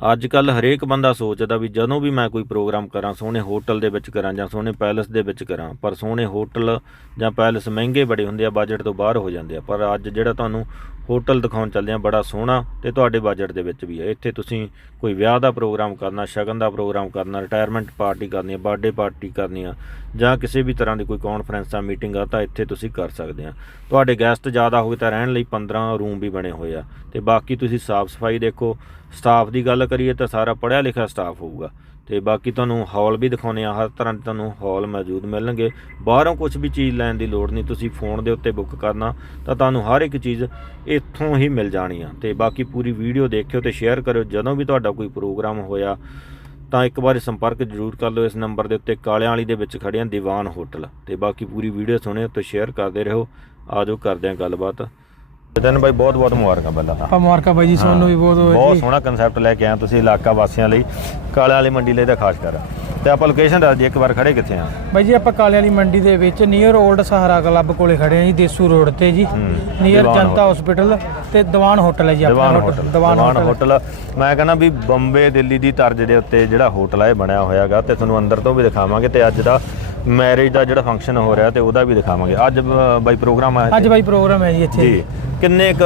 ਅੱਜ ਕੱਲ ਹਰੇਕ ਬੰਦਾ ਸੋਚਦਾ ਵੀ ਜਦੋਂ ਵੀ ਮੈਂ ਕੋਈ ਪ੍ਰੋਗਰਾਮ ਕਰਾਂ, ਸੋਹਣੇ ਹੋਟਲ ਦੇ ਵਿੱਚ ਕਰਾਂ ਜਾਂ ਸੋਹਣੇ ਪੈਲਸ ਦੇ ਵਿੱਚ ਕਰਾਂ, ਪਰ ਸੋਹਣੇ ਹੋਟਲ ਜਾਂ ਪੈਲਸ ਮਹਿੰਗੇ ਬੜੇ ਹੁੰਦੇ ਆ, ਬਜਟ ਤੋਂ ਬਾਹਰ ਹੋ ਜਾਂਦੇ ਆ। ਪਰ ਅੱਜ ਜਿਹੜਾ ਤੁਹਾਨੂੰ ਹੋਟਲ ਦਿਖਾਉਣ ਚੱਲਦੇ ਆ ਬੜਾ ਸੋਹਣਾ ਤੇ ਤੁਹਾਡੇ ਬਜਟ ਦੇ ਵਿੱਚ ਵੀ ਹੈ। ਇੱਥੇ ਤੁਸੀਂ ਕੋਈ ਵਿਆਹ ਦਾ ਪ੍ਰੋਗਰਾਮ ਕਰਨਾ, ਸ਼ਗਨ ਦਾ ਪ੍ਰੋਗਰਾਮ ਕਰਨਾ ਰਿਟਾਇਰਮੈਂਟ ਪਾਰਟੀ ਕਰਨੀ ਆ ਬਰਥਡੇ ਪਾਰਟੀ ਕਰਨੀ ਆ, ਜਾਂ ਕਿਸੇ ਵੀ ਤਰ੍ਹਾਂ ਦੀ ਕੋਈ ਕਾਨਫਰੰਸ ਆ ਮੀਟਿੰਗ ਆ, ਤਾਂ ਇੱਥੇ ਤੁਸੀਂ ਕਰ ਸਕਦੇ ਆ। ਤੁਹਾਡੇ ਗੈਸਟ ਜ਼ਿਆਦਾ ਹੋਵੇ ਤਾਂ ਰਹਿਣ ਲਈ 15 ਰੂਮ ਵੀ ਬਣੇ ਹੋਏ ਆ। ਤੇ ਬਾਕੀ ਤੁਸੀਂ ਸਾਫ਼ ਸਫ਼ਾਈ ਦੇਖੋ ਸਟਾਫ ਦੀ ਗੱਲ ਕਰੀਏ ਤਾਂ ਸਾਰਾ ਪੜ੍ਹਿਆ ਲਿਖਿਆ ਸਟਾਫ ਹੋਊਗਾ। ਤੇ ਬਾਕੀ ਤੁਹਾਨੂੰ ਹਾਲ ਵੀ ਦਿਖਾਉਣੇ ਆ, ਹਰ ਤਰ੍ਹਾਂ ਦੇ ਤੁਹਾਨੂੰ ਹਾਲ ਮੌਜੂਦ ਮਿਲਣਗੇ। ਬਾਹਰੋਂ ਕੁਝ ਵੀ ਚੀਜ਼ ਲੈਣ ਦੀ ਲੋੜ ਨਹੀਂ, ਤੁਸੀਂ ਫੋਨ ਦੇ ਉੱਤੇ ਬੁੱਕ ਕਰਨਾ, ਤਾਂ ਤੁਹਾਨੂੰ ਹਰ ਇੱਕ ਚੀਜ਼ ਇੱਥੋਂ ਹੀ ਮਿਲ ਜਾਣੀ ਆ। ਤੇ ਬਾਕੀ ਪੂਰੀ ਵੀਡੀਓ ਦੇਖਿਓ ਤੇ ਸ਼ੇਅਰ ਕਰਿਓ, ਜਦੋਂ ਵੀ ਤੁਹਾਡਾ ਕੋਈ ਪ੍ਰੋਗਰਾਮ ਹੋਇਆ, ਤਾਂ ਇੱਕ ਵਾਰੀ ਸੰਪਰਕ ਜ਼ਰੂਰ ਕਰ ਲਓ, ਇਸ ਨੰਬਰ ਦੇ ਉੱਤੇ ਕਾਲਿਆਂ ਵਾਲੀ ਦੇ ਵਿੱਚ ਖੜੇ ਆ ਦੀਵਾਨ ਹੋਟਲ। ਤੇ ਬਾਕੀ ਪੂਰੀ ਵੀਡੀਓ ਸੁਣਿਓ ਤੇ ਸ਼ੇਅਰ ਕਰਦੇ ਰਹੋ। ਆਜੋ ਕਰਦੇ ਆ ਗੱਲਬਾਤ। ਜਤਨ ਬਾਈ ਬਹੁਤ ਬਹੁਤ ਮੁਬਾਰਕਾਂ ਪਹਿਲਾਂ ਤਾਂ। ਆਪਾਂ ਮੁਬਾਰਕਾਂ ਬਾਈ ਜੀ ਤੁਹਾਨੂੰ ਵੀ ਬਹੁਤ ਬਹੁਤ ਜੀ। ਸੋਹਣਾ ਕਨਸੈਪਟ ਲੈ ਕੇ ਆਏ ਤੁਸੀਂ ਇਲਾਕਾ ਵਾਸੀਆਂ ਲਈ। ਕਾਲੇ ਵਾਲੀ ਮੰਡੀ ਲਈ ਤਾਂ ਖਾਸ ਕਰ। ਤੇ ਆਪਾਂ ਲੋਕੇਸ਼ਨ ਦੱਸ ਦਈਏ ਇੱਕ ਵਾਰ ਖੜੇ ਕਿੱਥੇ ਆ? ਬਾਈ ਜੀ ਆਪਾਂ ਕਾਲੇ ਵਾਲੀ ਮੰਡੀ ਦੇ ਵਿੱਚ ਨੀਅਰ 올ਡ ਸਹਾਰਾ ਕਲੱਬ ਕੋਲੇ ਖੜੇ ਆ ਜੀ ਦੇਸੂ ਰੋਡ ਤੇ ਜੀ। ਨੀਅਰ ਦੀਵਾਨ ਜਨਤਾ ਹਸਪੀਟਲ ਤੇ ਦੀਵਾਨ ਹੋਟਲ ਹੈ ਜੀ ਆਪਣਾ Diwan hotel Diwan Diwan hotel hotel ਮੈਂ ਕਹਿੰਦਾ ਵੀ ਬੰਬੇ ਦਿੱਲੀ ਦੀ ਤਰਜ਼ ਦੇ ਉੱਤੇ ਜਿਹੜਾ ਹੋਟਲ ਆ ਇਹ ਬਣਿਆ ਹੋਇਆਗਾ ਤੇ ਤੁਹਾਨੂੰ ਅੰਦਰ ਤੋਂ ਵੀ ਦਿਖਾਵਾਂਗੇ ਤੇ ਅੱਜ ਦਾ ਮੈਰਿਜ ਦਾ ਜਿਹੜਾ ਫੰਕਸ਼ਨ ਹੋ ਰਿਹਾ ਤੇ ਉਹਦਾ ਵੀ ਦਿਖਾਵਾਂਗੇ। ਅੱਜ ਬਾਈ ਪ੍ਰੋਗਰਾਮ ਆ ਅੱਜ ਬਾਈ ਪ੍ਰੋਗਰਾਮ ਹੈ ਜੀ ਇੱਥੇ। ਜੀ। ਕਿੰਨੇ ਕ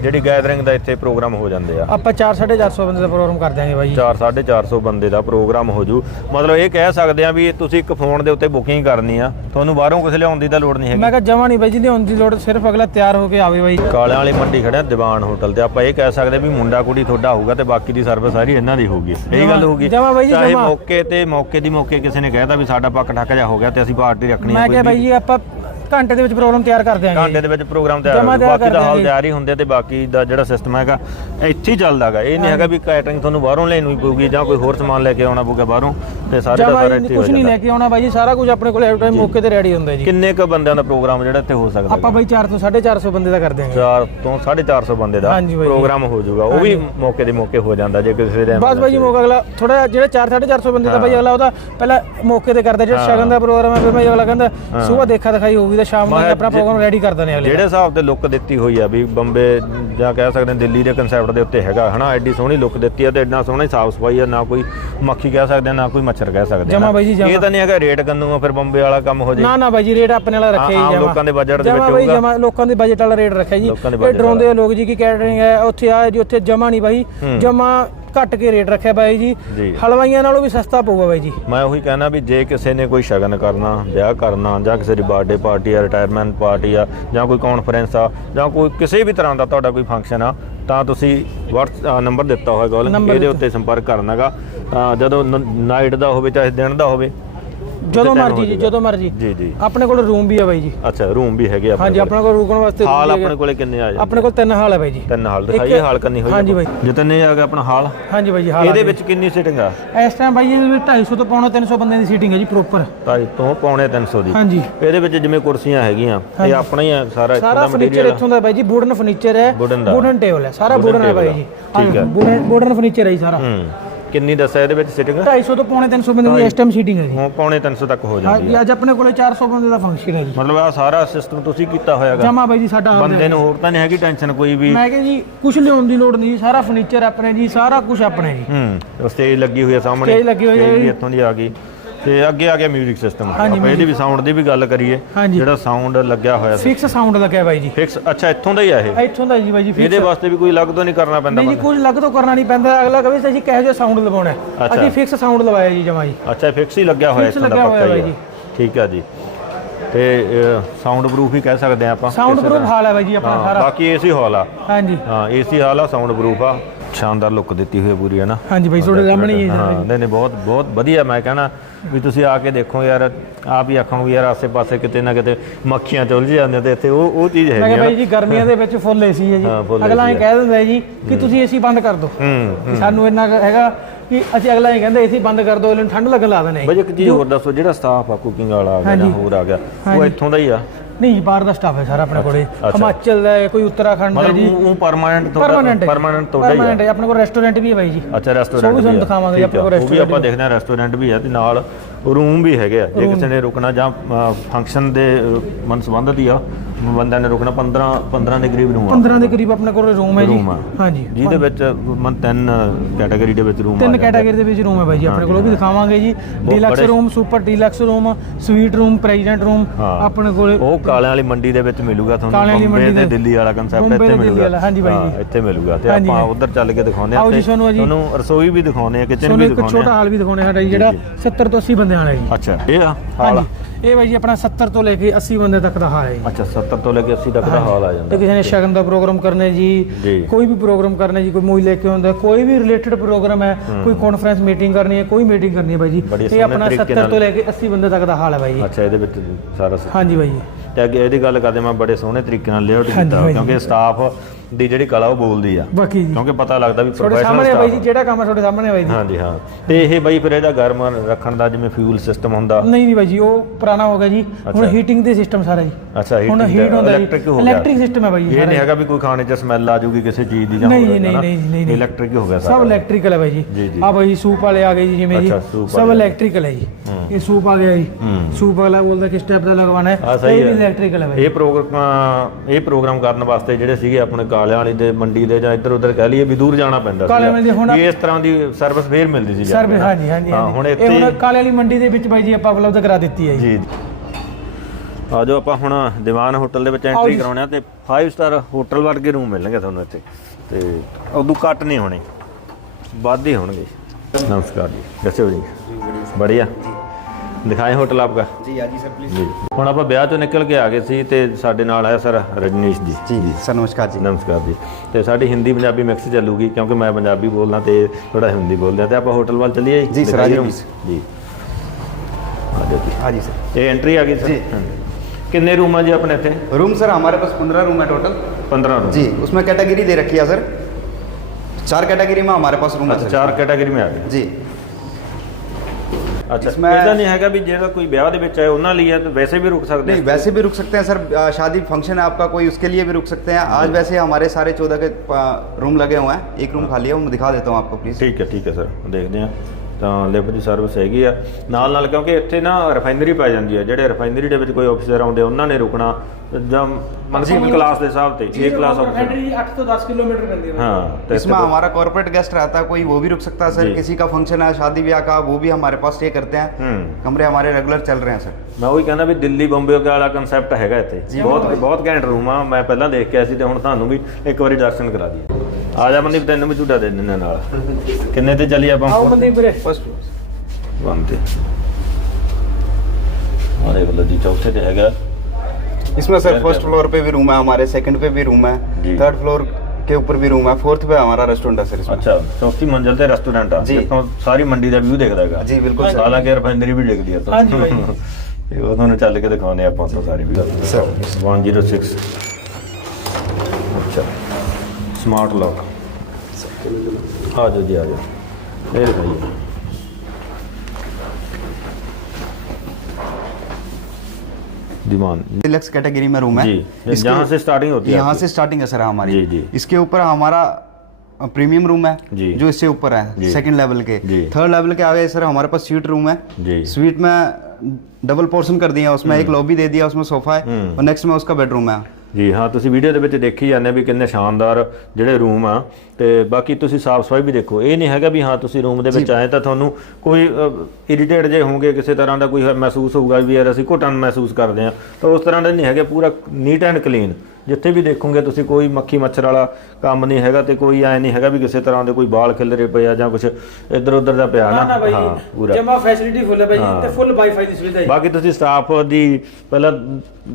ਜਿਹੜੀ ਗੈਦਰਿੰਗ ਦਾ ਇੱਥੇ ਪ੍ਰੋਗਰਾਮ ਹੋ ਜਾਂਦੇ ਆ? ਆਪਾਂ 4 450 ਬੰਦੇ ਦਾ ਪ੍ਰੋਗਰਾਮ ਕਰ ਦਿਆਂਗੇ ਬਾਈ। ਜੀ 4 450 ਬੰਦੇ ਦਾ ਪ੍ਰੋਗਰਾਮ ਹੋ ਜੂ। ਮਤਲਬ ਇਹ ਕਹਿ ਸਕਦੇ ਆ ਵੀ ਤੁਸੀਂ ਇੱਕ ਫੋਨ ਦੇ ਉੱਤੇ ਬੁਕਿੰਗ ਕਰਨੀ ਆ। ਤੁਹਾਨੂੰ ਬਾਹਰੋਂ ਕਿਸੇ ਲਿਆਉਣ ਦੀ ਤਾਂ ਲੋੜ ਨਹੀਂ ਹੈਗੀ। ਮੈਂ ਕਿਹਾ ਜਮਾ ਨਹੀਂ ਬਾਈ ਜੀ ਲਿਆਉਣ ਦੀ ਲੋੜ ਸਿਰਫ ਅਗਲਾ ਤਿਆਰ ਹੋ ਕੇ ਆਵੇ ਬਾਈ। ਕਾਲਿਆਂ ਵਾਲੀ ਮੰਡੀ ਖੜਿਆ ਦੀਵਾਨ ਹੋਟਲ ਤੇ। ਆਪਾਂ ਇਹ ਕਹਿ ਸਕਦੇ ਵੀ ਮੁੰਡਾ ਕੁੜੀ ਤੁਹਾਡਾ ਹੋਊਗਾ ਤੇ ਬਾਕੀ ਦੀ ਸਰਵਿਸ ਸਾਰੀ ਇਹਨਾਂ ਦੀ ਹੋਊਗੀ। ਇਹ ਗੱਲ ਹੋਊਗੀ ਜਮਾਂ ਬਾਈ ਜੀ, ਜਮਾਂ। ਮੌਕੇ ਤੇ ਮੌਕੇ ਦੀ ਮੌਕੇ ਕਿਸੇ ਨੇ ਕਹਿਤਾ ਵੀ ਸਾਡਾ ਪੱਕ ਠੱਕ ਜਾ ਹੋ ਗਿਆ ਤੇ ਅਸੀਂ ਪਾਰਟੀ ਰੱਖਣੀ ਮੈਂ ਕਿਹਾ ਬਾਈ ਜੀ ਆਪਾਂ ਘੰਟੇ ਦੇ ਵਿੱਚ ਪ੍ਰੋਗਰਾਮ ਤਿਆਰ ਕਰ ਦਿਆਂਗੇ। ਘੰਟੇ ਦੇ ਵਿੱਚ ਪ੍ਰੋਗਰਾਮ ਤਿਆਰ ਹੋ ਬਾਕੀ ਦਾ ਹਾਲ। ਤਿਆਰ ਹੀ ਹੁੰਦੇ ਤੇ ਬਾਕੀ ਦਾ ਜਿਹੜਾ ਸਿਸਟਮ ਹੈਗਾ ਇੱਥੇ ਹੀ ਚੱਲਦਾਗਾ। ਇਹ ਨਹੀਂ ਹੈਗਾ ਵੀ ਕੈਟਰਿੰਗ ਤੁਹਾਨੂੰ ਬਾਹਰੋਂ ਲੈਣੀ ਪਊਗੀ ਜਾਂ ਕੋਈ ਹੋਰ ਸਮਾਨ ਲੈ ਕੇ ਆਉਣਾ ਪਊਗਾ ਬਾਹਰੋਂ। ਤੇ ਸਾਰੇ ਦਾ ਸਾਰਾ ਇੱਥੇ ਹੋ ਕੁਝ ਨਹੀਂ ਜਾਂਦਾ। ਲੈ ਕੇ ਆਉਣਾ ਬਾਈ ਜੀ ਸਾਰਾ ਕੁਝ ਆਪਣੇ ਕੋਲ ਐਟ ਟਾਈਮ ਮੌਕੇ ਤੇ ਰੈਡੀ ਹੁੰਦਾ ਜੀ। ਕਿੰਨੇ ਕ ਬੰਦਿਆਂ ਦਾ ਪ੍ਰੋਗਰਾਮ ਜਿਹੜਾ ਇੱਥੇ ਹੋ ਸਕਦਾ ਆਪਾਂ ਬਾਈ 4 ਤੋਂ 450 ਬੰਦੇ ਦਾ ਕਰ ਦਿਆਂਗੇ। 4 ਤੋਂ 450 ਬੰਦੇ ਦਾ ਹਾਂਜੀ ਬਾਈ ਜੀ। ਪ੍ਰੋਗਰਾਮ ਹੋ ਜਾਊਗਾ। ਉਹ ਵੀ ਮੌਕੇ ਦੇ ਮੌਕੇ ਹੋ ਜਾਂਦਾ ਜੇ ਕਿਸੇ ਦੇ ਬਸ ਬਾਈ ਜੀ ਮੌਕਾ ਅਗਲਾ ਥੋੜਾ ਜਿਹੜਾ 4 450 ਬੰਦੇ ਦਾ ਬਾਈ ਅਗਲਾ ਉਹਦਾ ਪਹਿਲਾਂ ਮੌਕੇ ਤੇ ਕਰਦਾ ਜਿਹੜਾ ਸ਼ਗਨ ਦਾ ਪ੍ਰੋਗਰਾਮ ਹੈ ਫਿਰ ਮੈਂ ਅਗਲਾ ਕਹਿੰਦਾ ਸਵੇਰ ਦੇਖਾ ਦਿਖਾਈ ਹੋਊਗੀ ਤਾਂ ਸ਼ਾਮ ਨੂੰ ਮੈਂ ਆਪਣਾ ਪ੍ਰੋਗਰਾਮ ਰੈਡੀ ਕਰ ਦਿੰਦੇ ਅਗਲੇ ਜਿਹੜੇ ਹਿਸਾਬ ਤੇ ਲੁੱਕ ਦਿੱਤੀ ਹੋਈ ਆ ਵੀ ਬੰਬੇ ਜਾਂ ਕਹਿ ਸਕਦੇ ਹਾਂ ਦਿੱਲੀ ਦੇ ਕਨਸੈਪਟ ਦੇ ਉੱਤੇ ਹੈਗਾ ਹਨਾ ਐਡੀ ਸੋਹਣੀ ਲੁੱਕ ਦਿੱਤੀ ਆ ਤੇ ਐਡਾ ਸੋਹਣਾ ਸਾਫ਼ ਸਫ਼ਾਈ ਆ ਨਾ ਕੋਈ ਮੱਖੀ ਕਹਿ ਸਕਦੇ ਨਾ ਕੋਈ ਮੱਛਰ ਕਹਿ ਸਕਦੇ ਜਮਾਂ। ਬਾਈ ਜੀ, ਜਮਾਂ। ਇਹ ਤਾਂ ਨਹੀਂ ਹੈਗਾ ਰੇਟ ਕੰਨੂ ਆ ਫਿਰ ਬੰਬੇ ਵਾਲਾ ਕੰਮ ਹੋ ਜੇ ਨਾ ਨਾ ਬਾਈ ਜੀ ਰੇਟ ਆਪਣੇ ਵਾਲਾ ਰੱਖਿਆ ਆਮ ਜੀ ਲੋਕਾਂ ਦੇ budget ਦੇ ਵਿੱਚ ਬਾਈ ਹੋਊਗਾ। ਜਮਾ ਲੋਕਾਂ ਦੇ ਬਜਟ ਵਾਲਾ ਰੇਟ ਰੱਖਿਆ ਜੀ ਲੋਕਾਂ ਦੇ ਇਹ budget ਡਰਾਉਂਦੇ ਆ ਲੋਕ ਜੀ ਕੀ ਕੈਟਰਿੰਗ ਹੈ ਉੱਥੇ ਆ ਜੀ ਉੱਥੇ ਜਮਾ ਨਹੀਂ ਬਾਈ ਜਮਾ ਘੱਟ ਕੇ ਰੇਟ ਰੱਖਿਆ ਬਾਈ ਜੀ ਜੀ। ਹਲਵਾਈਆਂ ਨਾਲੋਂ ਵੀ ਸਸਤਾ ਪਊਗਾ ਬਾਈ ਜੀ ਮੈਂ ਉਹੀ ਕਹਿਣਾ ਵੀ ਜੇ ਕਿਸੇ ਨੇ ਕੋਈ ਸ਼ਗਨ ਕਰਨਾ ਵਿਆਹ ਕਰਨਾ ਜਾਂ ਕਿਸੇ ਦੀ ਬਰਥਡੇ ਪਾਰਟੀ ਆ ਰਿਟਾਇਰਮੈਂਟ ਪਾਰਟੀ ਆ ਜਾਂ ਕੋਈ ਕਾਨਫਰੰਸ ਆ ਜਾਂ ਕੋਈ ਕਿਸੇ ਵੀ ਤਰ੍ਹਾਂ ਦਾ ਤੁਹਾਡਾ ਕੋਈ ਫੰਕਸ਼ਨ ਆ ਤਾਂ ਤੁਸੀਂ WhatsApp ਨੰਬਰ ਦਿੱਤਾ ਹੋਇਆ ਗੋਲ ਇਹਦੇ ਉੱਤੇ ਸੰਪਰਕ ਕਰਨਾਗਾ ਜਦੋਂ ਨਾਈਟ ਦਾ ਹੋਵੇ ਚਾਹੇ ਦਿਨ ਦਾ ਹੋਵੇ ਜਦੋਂ ਮਰਜ਼ੀ ਜੀ। ਜਦੋਂ। ਮਰਜ਼ੀ। ਜੀ ਜੀ। ਆਪਣੇ ਕੋਲ ਰੂਮ ਵੀ ਆ ਬਾਈ ਜੀ। ਅੱਛਾ ਰੂਮ ਵੀ ਹੈਗੇ ਆਪਣੇ ਹਾਂਜੀ ਆਪਣੇ ਕੋਲ ਰੁਕਣ ਵਾਸਤੇ ਹਾਲ। ਆਪਣੇ ਕੋਲੇ ਕਿੰਨੇ ਆ ਜਾਂਦੇ? ਆਪਣੇ ਕੋਲ ਤਿੰਨ ਹਾਲ ਹੈ ਬਾਈ ਜੀ। ਤਿੰਨ ਹਾਲ ਦਿਖਾਈਏ ਹਾਲ ਕੰਨੀ ਹੋਈ ਹਾਂਜੀ ਬਾਈ। ਜਿਤਨੇ ਆ ਗਿਆ ਆਪਣਾ ਹਾਲ। ਹਾਂਜੀ ਬਾਈ ਜੀ ਹਾਲ ਇਹਦੇ ਵਿੱਚ ਕਿੰਨੀ ਸੀਟਿੰਗ ਆ? ਇਸ ਟਾਈਮ ਬਾਈ ਜੀ 250 ਤੋਂ ਪੌਣਾ 300 ਬੰਦਿਆਂ ਦੀ ਸੀਟਿੰਗ ਹੈ ਜੀ ਪ੍ਰੋਪਰ ਢਾਈ ਤੋਂ ਪੌਣੇ 300 ਦੀ। ਹਾਂਜੀ। ਇਹਦੇ ਵਿੱਚ ਜਿਵੇਂ ਕੁਰਸੀਆਂ ਹੈਗੀਆਂ ਇਹ ਆਪਣਾ ਹੀ ਆ ਸਾਰਾ ਇੱਥੋਂ ਸਾਰਾ ਦਾ ਫਰਨੀਚਰ ਮਟੀਰੀਅਲ ਇੱਥੋਂ ਦਾ ਬਾਈ ਜੀ ਵੁਡਨ ਫਰਨੀਚਰ ਹੈ। ਵੁਡਨ ਟੇਬਲ ਹੈ ਸਾਰਾ ਵੁਡਨ ਹੈ ਬਾਈ ਜੀ। ਠੀਕ ਹੈ। ਵੁਡਨ ਫਰਨੀਚਰ ਹੈ ਜੀ ਸਾਰਾ। ਹੂੰ। ਕਿੰਨੀ ਦੱਸਿਆ ਇਹਦੇ ਵਿੱਚ ਸੀਟਿੰਗ 250 ਤੋਂ ਪੌਣੇ 300 ਬੰਦੇ ਦੀ ਇਸ ਟਾਈਮ ਸੀਟਿੰਗ ਹੈ ਜੀ ਹੁਣ ਪੌਣੇ 300 ਤੱਕ ਹੋ ਜਾਂਦੀ ਹਾਂਜੀ ਅੱਜ ਆਪਣੇ ਕੋਲੇ 400 ਬੰਦੇ ਦਾ ਫੰਕਸ਼ਨ ਹੈ ਜੀ। ਮਤਲਬ ਆ ਸਾਰਾ ਸਿਸਟਮ ਤੁਸੀਂ ਕੀਤਾ ਹੋਇਆਗਾ ਜਮਾ ਬਾਈ ਜੀ ਸਾਡਾ ਬੰਦੇ ਨੂੰ ਹੋਰ ਤਾਂ ਨਹੀਂ ਹੈਗੀ ਟੈਨਸ਼ਨ ਕੋਈ ਵੀ। ਮੈਂ ਕਿਹਾ ਜੀ ਕੁਝ ਲਿਆਉਣ ਦੀ ਲੋੜ ਨਹੀਂ ਜੀ, ਸਾਰਾ ਫਰਨੀਚਰ ਆਪਣੇ ਜੀ ਸਾਰਾ ਕੁਝ ਆਪਣੇ ਜੀ। ਹੂੰ ਸਟੇਜ ਲੱਗੀ ਹੋਈ ਹੈ ਸਾਹਮਣੇ। Stage ਲੱਗੀ ਹੋਈ ਹੈ ਵੀ ਜੀ। ਇੱਥੋਂ ਦੀ ਆ ਗਈ। ਤੇ ਅੱਗੇ ਆ ਗਿਆ 뮤직 ਸਿਸਟਮ ਆਪਾਂ ਇਹਦੀ ਵੀ ਸਾਊਂਡ ਦੀ ਵੀ ਗੱਲ ਕਰੀਏ। ਜਿਹੜਾ ਸਾਊਂਡ ਲੱਗਿਆ ਹੋਇਆ ਸੀ। ਫਿਕਸ ਸਾਊਂਡ ਲੱਗਿਆ ਬਾਈ ਜੀ। ਫਿਕਸ ਅੱਛਾ ਇੱਥੋਂ ਦਾ ਹੀ ਆ ਇਹ? ਇੱਥੋਂ ਦਾ ਜੀ ਬਾਈ ਜੀ ਇਹਦੇ ਵਾਸਤੇ ਵੀ ਕੋਈ ਅਲੱਗ ਤੋਂ ਨਹੀਂ ਕਰਨਾ ਪੈਂਦਾ ਨਹੀਂ ਜੀ ਕੁਝ ਲੱਗ ਤੋਂ ਕਰਨਾ ਨਹੀਂ ਪੈਂਦਾ। ਅਗਲਾ ਕਹੇ ਅਸੀਂ ਕਿਹੋ ਜਿਹਾ ਸਾਊਂਡ ਲਵਾਉਣਾ। ਅਸੀਂ ਫਿਕਸ ਸਾਊਂਡ ਲਵਾਇਆ ਜੀ ਜਮਾ ਜੀ ਅੱਛਾ ਫਿਕਸ ਹੀ ਲੱਗਿਆ ਹੋਇਆ ਇੱਥੋਂ ਦਾ ਪੱਕਾ ਆ। ਠੀਕ ਆ ਜੀ। ਤੇ ਸਾਊਂਡ ਪ੍ਰੂਫ ਹੀ ਕਹਿ ਸਕਦੇ ਆ ਆਪਾਂ। Sound proof. ਹਾਲ ਹੈ ਬਾਈ ਜੀ ਆਪਣਾ ਸਾਰਾ। ਬਾਕੀ ਏਸੀ ਹਾਲ ਆ। ਹਾਂਜੀ। ਹਾਂ ਏਸੀ ਹਾਲ ਆ ਸਾਊਂਡ ਪ੍ਰੂਫ ਆ। ਸ਼ਾਨਦਾਰ ਲੁੱਕ ਦਿੱਤੀ ਹੋਈ ਪੂਰੀ ਹੈ ਨਾ? ਹਾਂਜੀ ਬਾਈ ਤੁਹਾਡੇ ਸਾਹਮਣੇ ਹੀ ਹੈ ਜੀ। ਨਹੀਂ ਨਹੀਂ ਬਹੁਤ ਬਹੁਤ ਵਧੀਆ। ਮੈਂ ਕਹਿਣਾ ਵੀ ਤੁਸੀਂ ਆ ਕੇ ਦੇਖੋ ਯਾਰ ਆਪ ਹੀ ਆਖੋਗੇ ਯਾਰ ਆਸੇ-ਪਾਸੇ ਕਿਤੇ ਨਾ ਕਿਤੇ ਮੱਖੀਆਂ ਚੁੱਲ ਜਾਂਦੀਆਂ ਤੇ ਇੱਥੇ ਉਹ ਉਹ ਚੀਜ਼ ਮੈਂ ਹੈਗੀ ਕਿਹਾ ਆ ਬਾਈ ਜੀ ਗਰਮੀਆਂ ਦੇ ਵਿੱਚ ਫੁੱਲ ਏਸੀ ਹੈ ਜੀ। ਹਾਂ, full ਅਗਲਾ AC ਇਹ ਕਹਿ ਦਿੰਦਾ ਹੈ ਜੀ ਕਿ ਤੁਸੀਂ ਏਸੀ ਬੰਦ ਕਰ ਦਿਓ। ਹੂੰ ਕਿ ਸਾਨੂੰ ਇੰਨਾ ਕੁ ਹੈਗਾ ਕਿ ਅਸੀਂ ਅਗਲਾ ਇਹ ਕਹਿੰਦਾ ਏਸੀ ਬੰਦ ਕਰ ਦਿਓ ਇਹਨੂੰ ਠੰਡ ਲੱਗਣ ਲਾ ਦੇਣੇ ਬਈ ਇੱਕ ਚੀਜ਼ ਹੋਰ ਦੱਸੋ ਜਿਹੜਾ ਸਟਾਫ ਆ ਕੁਕਿੰਗ ਵਾਲਾ ਆ ਗਿਆ ਜਾਂ ਹੋਰ ਆ ਗਿਆ ਉਹ ਇੱਥੋਂ ਦਾ ਹੀ ਆ? ਨਹੀਂ ਬਾਹਰ ਦਾ ਸਟਾਫ ਹੈ ਸਾਰਾ ਆਪਣੇ ਕੋਲੇ। ਹਿਮਾਚਲ ਦਾ ਹੈ ਕੋਈ ਉੱਤਰਾਖੰਡ ਦਾ ਜੀ। ਉਹ ਪਰਮਾਨੈਂਟ ਪਰਮਾਨੈਂਟ ਪਰਮਾਨੈਂਟ ਤੁਹਾਡਾ ਹੀ ਪਰਮਾਨੈਂਟ ਹੈ ਆਪਣੇ ਕੋਲ ਰੈਸਟੋਰੈਂਟ ਵੀ ਹੈ ਬਾਈ ਜੀ। ਅੱਛਾ ਰੈਸਟੋਰੈਂਟ ਵੀ ਤੁਹਾਨੂੰ ਦਿਖਾਵਾਂਗੇ ਆਪਣੇ ਕੋਲ ਉਹ ਵੀ ਆਪਾਂ ਦੇਖਦੇ ਹਾਂ ਰੈਸਟੋਰੈਂਟ ਵੀ ਹੈ ਤੇ ਨਾਲ ਰੂਮ ਵੀ ਹੈਗੇ ਆ। ਜੇ ਕਿਸੇ ਨੇ ਰੁਕਣਾ ਜਾਂ ਫੰਕਸ਼ਨ ਦੇ ਮਨ ਸੰਬੰਧਿਤ ਹੀ ਆ ਬੰਦਿਆਂ ਨੇ ਰੁਕਣਾ 15 15 ਦੇ ਕਰੀਬ ਰੂਮ ਆ। 15 ਦੇ ਕਰੀਬ ਆਪਣੇ ਕੋਲ ਰੂਮ ਹੈ ਜੀ। ਰੂਮ ਆ। ਹਾਂਜੀ। ਜਿਹਦੇ ਵਿੱਚ ਮਨ ਤਿੰਨ ਕੈਟਾਗਰੀ ਦੇ ਵਿੱਚ ਰੂਮ ਤਿੰਨ ਕੈਟਾਗਰੀ ਦੇ ਵਿੱਚ ਰੂਮ ਹੈ ਬਾਈ ਜੀ ਆਪਣੇ ਕੋਲ। ਉਹ ਵੀ ਦਿਖਾਵਾਂਗੇ ਜੀ। ਡੀਲਕਸ ਬੜੇ- room super deluxe room suite room president room ਹਾਂ। ਆਪਣੇ ਕੋਲ ਉਹ ਕਾਲਿਆਂ ਵਾਲੀ ਮੰਡੀ ਦੇ ਵਿੱਚ ਮਿਲੂਗਾ ਤੁਹਾਨੂੰ। ਵਾਲੀ ਬੰਬੇ ਮੰਡੀ ਤੇ ਦੇ- ਦਿੱਲੀ ਵਾਲਾ ਕਨਸੈਪਟ ਬੰਬੇ ਇੱਥੇ ਤੇ ਦਿੱਲੀ ਮਿਲੂਗਾ। ਵਾਲਾ, ਹਾਂਜੀ ਬਾਈ ਹਾਂ, ਜੀ। ਇੱਥੇ ਮਿਲੂਗਾ। ਤੇ ਹਾਂਜੀ, ਆਪਾਂ। ਉਧਰ ਚੱਲ ਕੇ ਦਿਖਾਉਂਦੇ ਆ ਆਓ ਜੀ, ਤੇ ਤੁਹਾਨੂੰ ਜੀ। ਰਸੋਈ ਵੀ ਦਿਖਾਉਂਦੇ ਆ ਕਿਚਨ ਤੁਹਾਨੂੰ ਵੀ ਇੱਕ ਦਿਖਾਉਂਦੇ ਛੋਟਾ ਆ ਹਾਲ ਵੀ ਦਿਖਾਉਣੇ ਸਾਡਾ ਜੀ ਜਿਹੜਾ 70 ਤੋਂ 80 ਬੰਦਿਆਂ ਵਾਲਾ ਹੈ ਜੀ। ਅੱਛਾ ਇਹ ਆ ਹਾਲ। ਆ। ਹਾਂਜੀ। ਇਹ ਬਾਈ ਜੀ ਆਪਣਾ 70 ਤੋਂ ਲੈ ਕੇ 80 ਬੰਦੇ ਤੱਕ ਦਾ ਹਾਲ ਹੈ ਅੱਛਾ 70 ਤੋਂ ਲੈ ਕੇ 80 ਤੱਕ ਦਾ ਹਾਲ ਆ ਤੇ ਜਾਂਦਾ ਕਿਸੇ ਨੇ ਸ਼ਗਨ ਦਾ ਪ੍ਰੋਗਰਾਮ ਕਰਨਾ ਜੀ। ਕੋਈ ਵੀ ਪ੍ਰੋਗਰਾਮ ਕਰਨਾ ਜੀ ਕੋਈ ਮੂਵੀ ਲੈ ਕੇ ਆਉਂਦਾ ਕੋਈ ਵੀ ਰਿਲੇਟਡ ਪ੍ਰੋਗਰਾਮ ਹੈ ਕੋਈ ਕਾਨਫਰੰਸ ਮੀਟਿੰਗ ਕਰਨੀ ਹੈ ਕੋਈ ਮੀਟਿੰਗ ਕਰਨੀ ਹੈ ਬਾਈ ਜੀ। ਇਹ ਆਪਣਾ ਤਰੀਕੇ 70 ਨਾਲ- ਤੋਂ ਲੈ ਕੇ 80 ਬੰਦੇ ਤੱਕ ਦਾ ਹਾਲ ਹੈ ਬਾਈ ਜੀ। ਅੱਛਾ ਇਹਦੇ ਵਿੱਚ ਸਾਰਾ। ਹਾਂਜੀ ਬਾਈ ਜੀ। ਤੇ ਅੱਗੇ ਇਹਦੀ ਗੱਲ ਕਰਦੇ ਮੈਂ ਬੜੇ ਸੋਹਣੇ ਤਰੀਕੇ ਨਾਲ ਲੇਆਊਟ ਕੀਤਾ। ਕਿਉਂਕਿ ਸਟਾਫ ਦੀ ਜਿਹੜੀ ਕਲਾ ਉਹ ਬੋਲਦੀ ਆ। ਬਾਕੀ ਜੀ। ਕਿਉਂਕਿ ਪਤਾ ਲੱਗਦਾ ਵੀ ਤੁਹਾਡੇ ਪ੍ਰੋਫੈਸ਼ਨਲ ਸਾਹਮਣੇ ਬਾਈ ਜੀ ਜਿਹੜਾ ਕੰਮ ਹੈ ਤੁਹਾਡੇ ਸਾਹਮਣੇ ਬਾਈ ਜੀ। ਹਾਂਜੀ ਹਾਂ। ਤੇ ਇਹ ਬਾਈ ਫਿਰ ਇਹਦਾ ਗਰਮ ਰੱਖਣ ਦਾ ਜਿਵੇਂ ਫਿਊਲ ਸਿਸਟਮ ਹੁੰਦਾ। ਨਹੀਂ ਨਹੀਂ ਬਾਈ ਜੀ ਉਹ ਪੁਰਾਣਾ ਹੋ ਗਿਆ ਜੀ। ਹੁਣ। ਹੀਟਿੰਗ ਦੇ ਸਿਸਟਮ ਸਾਰਾ ਜੀ। ਅੱਛਾ ਹੁਣ ਹੀਟ ਹੁੰਦਾ ਜੀ। electric ਹੋ ਗਿਆ। ਇਲੈਕਟ੍ਰਿਕ ਸਿਸਟਮ ਹੈ ਬਾਈ ਜੀ ਇਹ ਨਹੀਂ। ਹੈਗਾ ਵੀ ਕੋਈ ਖਾਣੇ 'ਚ ਸਮੈਲ ਆ ਜਾਊਗੀ ਕਿਸੇ ਚੀਜ਼ ਦੀ ਜਾਂ ਨਹੀਂ, ਨਹੀਂ? ਨਹੀਂ, ਨਹੀਂ, ਨਹੀਂ। ਇਲੈਕਟ੍ਰਿਕ ਹੀ ਹੋ ਗਿਆ ਸਭ ਸਾਰਾ ਇਲੈਕਟ੍ਰੀਕਲ ਹੈ ਬਾਈ ਜੀ। ਆ ਬਾਈ ਸੂਪ ਵਾਲੇ ਆ ਗਏ ਜੀ ਜਿਵੇਂ ਜੀ। ਸਭ। ਇਲੈਕਟ੍ਰੀਕਲ ਹੈ ਜੀ। ਇਹ ਸੂਪ ਆ ਗਿਆ ਜੀ। ਸੂਪ ਵਾਲਾ ਬੋਲਦਾ ਕਿਸ ਟਾਈਪ ਦਾ ਲਗਵਾਉਣਾ ਆ ਹੈ ਇਹ ਇਲੈਕਟ੍ਰੀਕਲ ਹੈ। ਬਾਈ। ਇਹ ਪ੍ਰੋਗਰਾਮ ਇਹ ਪ੍ਰੋਗਰਾਮ ਕਰਨ ਵਾਸਤੇ ਜਿਹੜੇ ਸੀਗੇ ਆਪਣੇ ਕਾਲਿਆਂ ਵਾਲੀ ਦੇ ਮੰਡੀ ਦੇ ਜਾਂ ਇੱਧਰ ਉੱਧਰ ਕਹਿ ਲਈਏ ਵੀ ਦੂਰ ਜਾਣਾ ਪੈਂਦਾ ਕਾਲਿਆਂ ਵਾਲੀ ਦੇ ਹੁਣ- ਵੀ ਇਸ ਤਰ੍ਹਾਂ ਦੀ ਸਰਵਿਸ ਫੇਰ ਮਿਲਦੀ ਸੀ ਜਾ ਸਰ ਕੇ। ਹਾਂਜੀ ਹਾਂਜੀ ਹਾਂ ਹਾਂਜੀ। ਹੁਣ ਇਹ ਇੱਥੇ ਹੁਣ ਕਾਲੇ ਵਾਲੀ ਮੰਡੀ ਦੇ ਵਿੱਚ ਬਾਈ ਜੀ ਆਪਾਂ ਉਪਲਬਧ ਕਰਾ ਦਿੱਤੀ ਹੈ ਜੀ। ਜੀ। ਆ ਜਾਓ ਆਪਾਂ ਹੁਣ ਦੀਵਾਨ ਹੋਟਲ ਦੇ ਵਿੱਚ ਆਓ ਐਂਟਰੀ ਜੀ। ਕਰਾਉਣੇ ਆ ਤੇ 5 ਸਟਾਰ ਹੋਟਲ ਵਰਗੇ ਰੂਮ ਮਿਲਣਗੇ ਤੁਹਾਨੂੰ ਇੱਥੇ। ਤੇ ਉਦੋਂ ਘੱਟ ਨਹੀਂ ਹੋਣੇ ਵੱਧ ਹੀ ਹੋਣਗੇ। ਨਮਸਕਾਰ ਜੀ। ਦੱਸਿਓ ਜੀ। ਬੜੀਆ ਦਿਖਾਏ ਹੋਟਲ ਆਪਕਾ जी हाँ जी सर प्लीज ਜੀ ਹੁਣ ਆਪਾਂ ਵਿਆਹ ਤੋਂ ਨਿਕਲ ਕੇ ਆ ਗਏ ਸੀ ਤੇ ਸਾਡੇ ਨਾਲ ਆਇਆ ਸਰ ਰਜਨੀਸ਼ ਜੀ जी जी सर नमस्कार जी ਨਮਸਕਾਰ ਜੀ ਤੇ ਸਾਡੀ ਹਿੰਦੀ ਪੰਜਾਬੀ ਮਿਕਸ ਚੱਲੂਗੀ ਕਿਉਂਕਿ ਮੈਂ ਪੰਜਾਬੀ ਬੋਲਦਾ ਤੇ ਥੋੜਾ ਹਿੰਦੀ ਬੋਲਦਾ ਤੇ ਆਪਾਂ ਹੋਟਲ ਵੱਲ ਚੱਲੀਏ ਜੀ, ਸਰ, ਦਿਖਾਈਏ ਆ ਜਾਓ room? ਜੀ ਆ ਜਾਓ ਜੀ हाँ जी सर ਇਹ ਐਂਟਰੀ ਆ ਗਈ ਸਰ ਜੀ। ਹਾਂਜੀ। ਕਿੰਨੇ ਰੂਮ ਆ ਜੀ ਆਪਣੇ ਇੱਥੇ रूम सर हमारे पास पंद्रह रूम है टोटल 15 ਰੂਮ जी उसमें कैटेगरी दे रखी है सर चार कैटेगरी में हमारे पास रूम है ਅੱਛਾ सर ਚਾਰ ਕੈਟਾਗਰੀ में ਆ ਗਏ जी ਅੱਛਾ इसमें- ਇਹਦਾ ਨਹੀਂ ਹੈਗਾ ਵੀ ਜਿਹੜਾ ਕੋਈ ਵਿਆਹ ਦੇ ਵਿੱਚ ਆਏ ਉਹਨਾਂ ਲਈ ਹੈ ਤਾਂ ਵੈਸੇ ਵੀ ਰੁਕ ਸਕਦੇ नहीं वैसे भी रुक सकते हैं सर आ, शादी फंक्शन है आपका कोई उसके लिए भी रुक सकते हैं आज वैसे हमारे सारे चौदह के रूम लगे हुए हैं एक रूम खाली है वो मैं दिखा देता हूँ आपको प्लीज ਠੀਕ ਹੈ ਠੀਕ ਹੈ ਸਰ ਦੇਖਦੇ ਆ ਤਾਂ ਲਿਫਟ ਦੀ ਸਰਵਿਸ ਹੈਗੀ ਆ ਨਾਲ ਨਾਲ ਕਿਉਂਕਿ ਇੱਥੇ ਨਾ ਰਿਫਾਈਨਰੀ ਪੈ ਜਾਂਦੀ ਹੈ ਜਿਹੜੇ ਰਿਫਾਈਨਰੀ ਦੇ ਵਿੱਚ ਕੋਈ ਆਫੀਸਰ ਆਉਂਦੇ ਉਹਨਾਂ ਨੇ ਰੁਕਣਾ ਜਾਂ ਮਨਸੀਬ ਕਲਾਸ ਦੇ ਹਿਸਾਬ ਤੇ ਇਹ ਕਲਾਸ ਆਫੀਸਰ ਫੈਕਟਰੀ 8 ਤੋਂ 10 ਕਿਲੋਮੀਟਰ ਪੈਂਦੀ ਹੈ ਹਾਂ ਤੇ इसमें हमारा कॉर्पोरेट गेस्ट रहता है कोई वो भी रुक सकता है सर जी। किसी का फंक्शन है शादी ब्याह का वो भी हमारे पास स्टे करते हैं ਹੂੰ कमरे हमारे रेगुलर चल रहे हैं सर ਮੈਂ ਉਹੀ ਕਹਿੰਦਾ ਵੀ ਦਿੱਲੀ ਬੰਬੇ ਵਾਲਾ ਕਨਸੈਪਟ ਹੈਗਾ ਇੱਥੇ ਬਹੁਤ ਬਹੁਤ ਘੈਂਟ ਰੂਮ ਆ ਮੈਂ ਪਹਿਲਾਂ ਦੇਖ ਕੇ ਆਇਆ ਸੀ ਤੇ ਹੁਣ ਤੁਹਾਨੂੰ ਵੀ ਇੱਕ ਵਾਰੀ ਦਰਸ਼ਨ ਕਰਾ ਦਈਏ ਆ ਜਾ ਮਨਦੀਪ ਤੈਨੂੰ ਵੀ ਝੂਟਾ ਦੇ ਦਿੰਦੇ ਨਾਲ ਕਿੰਨੇ ਤੇ ਚੱਲੀ ਆਪਾਂ ਆਓ ਬੰਦੇ ਵੀਰੇ फर्स्ट ਬੰਦੇ ਆਰੇ ਵੱਲ ਜੀ ਚੌਥੇ ਤੇ ਹੈਗਾ इसमें सर Fair फर्स्ट क्या? फ्लोर पे भी रूम है हमारे सेकंड पे भी रूम जी। है थर्ड फ्लोर के ऊपर भी रूम है फोर्थ पे हमारा रेस्टोरेंट है सर इसमें ਅੱਛਾ ਚੌਥੀ ਮੰਜ਼ਲ ਤੇ ਰੈਸਟੋਰੈਂਟ ਆ ਜੀ। ਜਿੱਥੋਂ ਸਾਰੀ ਮੰਡੀ ਦਾ ਵਿਊ ਦਿਖਦਾ ਹੈਗਾ ਜੀ, ਬਿਲਕੁਲ ਸਰ। ਹਾਲਾਂਕਿ ਰਿਫਾਈਨਰੀ ਵੀ ਦਿਖਦੀ ਹੈ ਹਾਂਜੀ ਬਾਈ। ਤੇ ਉਹ ਤੁਹਾਨੂੰ ਚੱਲ ਕੇ ਦਿਖਾਉਂਦੇ ਆਪਾਂ ਉੱਥੋਂ ਸਾਰੀ ਵੀ ਸਰ। 106 ਅੱਛਾ स्मार्ट लॉक। आ जाओ जी आ जाओ। ले भाई। डिलक्स कैटेगरी में रूम है। जी यहाँ से स्टार्टिंग होती है यहाँ से स्टार्टिंग है सर हमारी। जी जी। इसके ऊपर हमारा प्रीमियम रूम है जो। इससे ऊपर है सेकंड लेवल के। थर्ड लेवल के आगे सर हमारे पास स्वीट रूम है। स्वीट में डबल पोर्शन कर दिया उसमें हम्म। एक लॉबी दे दिया उसमें सोफा है हम्म। और नेक्स्ट में उसका बेडरूम है। ਜੀ ਹਾਂ ਤੁਸੀਂ ਵੀਡੀਓ ਦੇ ਵਿੱਚ ਦੇਖੀ ਜਾਂਦੇ ਵੀ ਕਿੰਨੇ ਸ਼ਾਨਦਾਰ ਜਿਹੜੇ ਰੂਮ ਆ ਤੇ ਬਾਕੀ ਤੁਸੀਂ ਸਾਫ਼ ਸਫ਼ਾਈ ਵੀ ਦੇਖੋ। ਇਹ ਨਹੀਂ ਹੈਗਾ ਵੀ ਹਾਂ ਤੁਸੀਂ ਰੂਮ ਦੇ ਵਿੱਚ ਆਏ ਤਾਂ ਤੁਹਾਨੂੰ ਕੋਈ ਇਰੀਟੇਟ ਜੇ ਹੋਵੋਗੇ ਕਿਸੇ ਤਰ੍ਹਾਂ ਦਾ ਕੋਈ ਮਹਿਸੂਸ ਹੋਊਗਾ ਵੀ ਯਾਰ ਅਸੀਂ ਘੁਟਨ ਮਹਿਸੂਸ ਕਰਦੇ ਆ ਤਾਂ ਉਸ ਤਰ੍ਹਾਂ ਦਾ ਨਹੀਂ ਹੈਗਾ ਪੂਰਾ ਨੀਟ ਐਂਡ ਕਲੀਨ ਜਿੱਥੇ ਵੀ ਦੇਖੋਗੇ ਤੁਸੀਂ ਕੋਈ ਮੱਖੀ ਮੱਛਰ ਵਾਲਾ ਕੰਮ ਨਹੀਂ ਹੈਗਾ ਤੇ ਕੋਈ ਐ ਨਹੀਂ ਹੈਗਾ ਵੀ ਕਿਸੇ ਤਰ੍ਹਾਂ ਦੇ ਕੋਈ ਵਾਲ ਖਿਲਰੇ ਪਏ ਆ ਜਾਂ ਕੁਝ ਇੱਧਰ ਉੱਧਰ ਦਾ ਪਿਆ ਨਾ ਨਾ ਨਾ ਬਾਈ ਹਾਂ ਪੂਰਾ ਜਮਾ ਫੈਸਿਲਿਟੀ ਫੁੱਲ ਹੈ ਬਾਈ ਹਾਂ। ਜੀ ਤੇ ਫੁੱਲ ਵਾਈਫਾਈ ਦੀ ਸੁਵਿਧਾ ਹੈ ਬਾਕੀ ਤੁਸੀਂ ਸਟਾਫ ਦੀ ਪਹਿਲਾਂ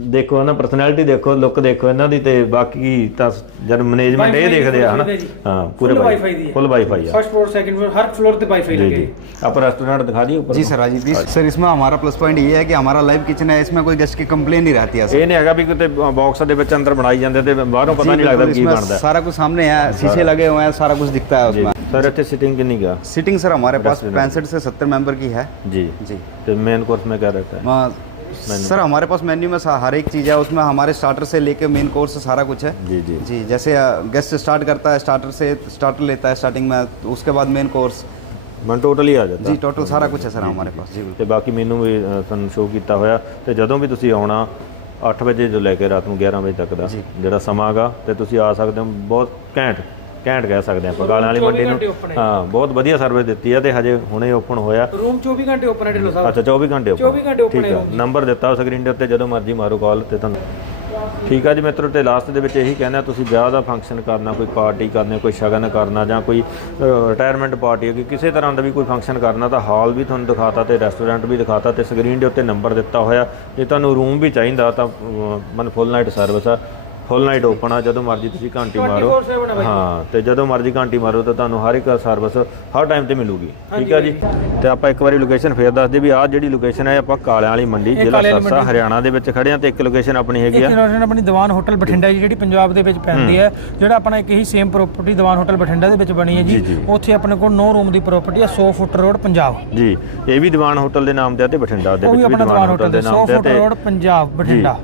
ਦੇਖੋ ਨਾ ਪਰਸਨੈਲਿਟੀ ਦੇਖੋ ਲੁੱਕ ਦੇਖੋ ਇਹਨਾਂ ਦੀ ਤੇ ਬਾਕੀ ਤਾਂ ਜਦ ਮੈਨੇਜਮੈਂਟ ਇਹ Wi-Fi ਦੇਖਦੇ ਆ ਹਨਾ ਸੁਵਿਧਾ ਜੀ। ਹਾਂ ਪੂਰੇ Full Wi-Fi ਦੀ ਹੈ। ਫੁੱਲ ਵਾਈਫਾਈ ਆ ਫਰਸਟ ਫਲੋਰ ਸੈਕੰਡ ਫਲੋਰ ਹਰ ਫਲੋਰ ਤੇ ਵਾਈਫਾਈ ਜੀ ਲੱਗੇ ਜੀ ਆਪਾਂ ਰੈਸਟੋਰੈਂਟ ਦਿਖਾ ਦਈਏ ਉੱਪਰ जी ਤੋਂ? सर राजीव प्लीज सर इसमें हमारा प्लस पॉइंट ये है कि हमारा लाइव किचन है इसमें कोई गेस्ट की कंप्लेन नहीं रहती है सर ਇਹ ਨਹੀਂ ਹੈਗਾ ਵੀ ਕਿਤੇ ਬਣਾਈ ਜਾਂਦੇ ਤੇ ਬਾਹਰੋਂ पता नहीं लगता की बनता है सारा कुछ सामने है शीशे लगे हुए हैं सारा कुछ दिखता है उसमें सर ਇੱਥੇ सिटिंग ਕਿੰਨੀ ਗਾ सीटिंग सर हमारे पास पैंसठ से सत्तर मेंबर की है जी जी तो मेन कोर्स में क्या रहता है वहाँ- सर हमारे पास मेन्यू में सा- हर एक चीज़ है उसमें हमारे स्टार्टर से लेके मेन कोर्स सारा कुछ है जी जी जी जैसे गेस्ट स्टार्ट करता है स्टार्टर से स्टार्टर लेता है स्टार्टिंग में तो उसके बाद मेन कोर्स ਮਨ ਟੋਟਲੀ ਆ ਜਾਂਦਾ जी टोटल सारा कुछ है सर हमारे पास जी बिल्कुल। ਤੇ ਬਾਕੀ ਮੈਨੂੰ ਵੀ ਅ, ਤੁਹਾਨੂੰ ਸ਼ੋਅ ਕੀਤਾ ਹੋਇਆ ਤੇ ਜਦੋਂ ਵੀ ਤੁਸੀਂ ਆਉਣਾ 8 ਵਜੇ ਤੋਂ ਲੈ ਕੇ ਰਾਤ ਨੂੰ 11 ਵਜੇ ਤੱਕ ਦਾ ਜਿਹੜਾ ਸਮਾਂ ਗਾ ਤੇ ਤੁਸੀਂ ਆ ਸਕਦੇ ਹੋ ਬਹੁਤ ਘੈਂਟ ਘੈਂਟ ਕਹਿ ਸਕਦੇ ਆਪਾਂ ਗਾਲਾਂ ਵਾਲੀ ਮੰਡੀ ਨੂੰ। ਹਾਂ। ਬਹੁਤ ਵਧੀਆ ਸਰਵਿਸ ਦਿੱਤੀ ਆ ਤੇ ਹਜੇ ਹੁਣੇ ਓਪਨ ਹੋਇਆ। ਰੂਮ 24 ਘੰਟੇ ਓਪਨ ਹੈ ਢਿੱਲੋਂ ਸਾਹਿਬ। ਅੱਛਾ 24 ਘੰਟੇ open 24 ਘੰਟੇ ਠੀਕ ਆ। ਨੰਬਰ ਦਿੱਤਾ ਸਕਰੀਨ ਦੇ ਉੱਤੇ ਜਦੋਂ ਮਰਜ਼ੀ ਮਾਰੋ ਕਾਲ ਤੇ ਤੁਹਾਨੂੰ। ਠੀਕ ਆ ਜੀ ਮਿੱਤਰੋ ਤੇ ਲਾਸਟ ਦੇ ਵਿੱਚ ਇਹੀ ਕਹਿੰਦਾ ਤੁਸੀਂ ਵਿਆਹ ਦਾ ਫੰਕਸ਼ਨ ਕਰਨਾ ਕੋਈ ਪਾਰਟੀ ਕਰਨੀ ਕੋਈ ਸ਼ਗਨ ਕਰਨਾ ਜਾਂ ਕੋਈ ਰਿਟਾਇਰਮੈਂਟ ਪਾਰਟੀ ਹੈ ਕਿਸੇ ਤਰ੍ਹਾਂ ਦਾ ਵੀ ਕੋਈ ਫੰਕਸ਼ਨ ਕਰਨਾ ਤਾਂ ਹਾਲ ਵੀ ਤੁਹਾਨੂੰ ਦਿਖਾਤਾ ਤੇ ਰੈਸਟੋਰੈਂਟ ਵੀ ਦਿਖਾਤਾ ਤੇ ਸਕਰੀਨ ਦੇ ਉੱਤੇ ਨੰਬਰ ਦਿੱਤਾ ਹੋਇਆ। ਜੇ ਤੁਹਾਨੂੰ ਰੂਮ ਵੀ ਚਾਹੀਦਾ ਤਾਂ ਅਹ, ਫੁੱਲ ਨਾਈਟ ਸਰਵਿਸ ਆ। ਫੁੱਲ ਨਾਈਟ ਓਪਨ ਆ ਜਦੋਂ ਮਰਜ਼ੀ ਤੁਸੀਂ ਘੰਟੀ ਮਾਰੋ। 24/7 ਆ ਬਾਈ। ਹਾਂ ਤੇ ਜਦੋਂ ਮਰਜ਼ੀ ਘੰਟੀ ਮਾਰੋ ਤਾਂ ਤੁਹਾਨੂੰ ਹਰ ਇੱਕ ਸਰਵਿਸ ਹਰ ਟਾਈਮ ਤੇ ਮਿਲੂਗੀ। ਠੀਕ ਆ ਜੀ? ਤੇ ਆਪਾਂ ਇੱਕ ਵਾਰੀ ਲੋਕੇਸ਼ਨ ਫੇਰ ਦੱਸ ਦਈਏ ਵੀ ਆਹ ਜਿਹੜੀ ਲੋਕੇਸ਼ਨ ਹੈ ਆਪਾਂ ਕਾਲਿਆਂ ਵਾਲੀ ਮੰਡੀ ਜ਼ਿਲ੍ਹਾ ਸਰਸਾ ਹਰਿਆਣਾ ਦੇ ਵਿੱਚ ਖੜੇ ਆ ਤੇ ਇੱਕ ਲੋਕੇਸ਼ਨ ਆਪਣੀ ਹੈਗੀ ਆ। ਇੱਕ ਰੋਸ਼ਨ ਆਪਣੀ ਦੀਵਾਨ ਹੋਟਲ ਬਠਿੰਡਾ ਜੀ ਜਿਹੜੀ ਪੰਜਾਬ ਦੇ ਵਿੱਚ ਪੈਂਦੀ ਹੈ। ਜਿਹੜਾ ਆਪਣਾ ਇੱਕ ਹੀ same property Diwan hotel Bathinda ਦੇ ਵਿੱਚ ਬਣੀ ਹੈ ਜੀ। ਉੱਥੇ ਆਪਣੇ ਕੋਲ 9 ਰੂਮ ਦੀ ਪ੍ਰਾਪਰਟੀ ਹੈ 100 ਫੁੱਟ ਰੋਡ ਪੰਜਾਬ। ਜੀ ਇਹ ਵੀ ਦੀਵਾਨ ਹੋਟਲ ਦੇ ਨਾਮ ਤੇ ਆ ਤੇ ਬਠਿੰਡਾ ਦੇ ਉਹ ਵੀ ਵਿੱਚ ਵੀ ਆਪਣਾ ਦੀਵਾਨ ਹੋਟਲ ਦੇ ਦੇ 100 ਨਾਮ ਤੇ ਆ ਫੁੱਟ ਤੇ ਰੋਡ ਪੰਜਾਬ ਬਠਿੰਡਾ।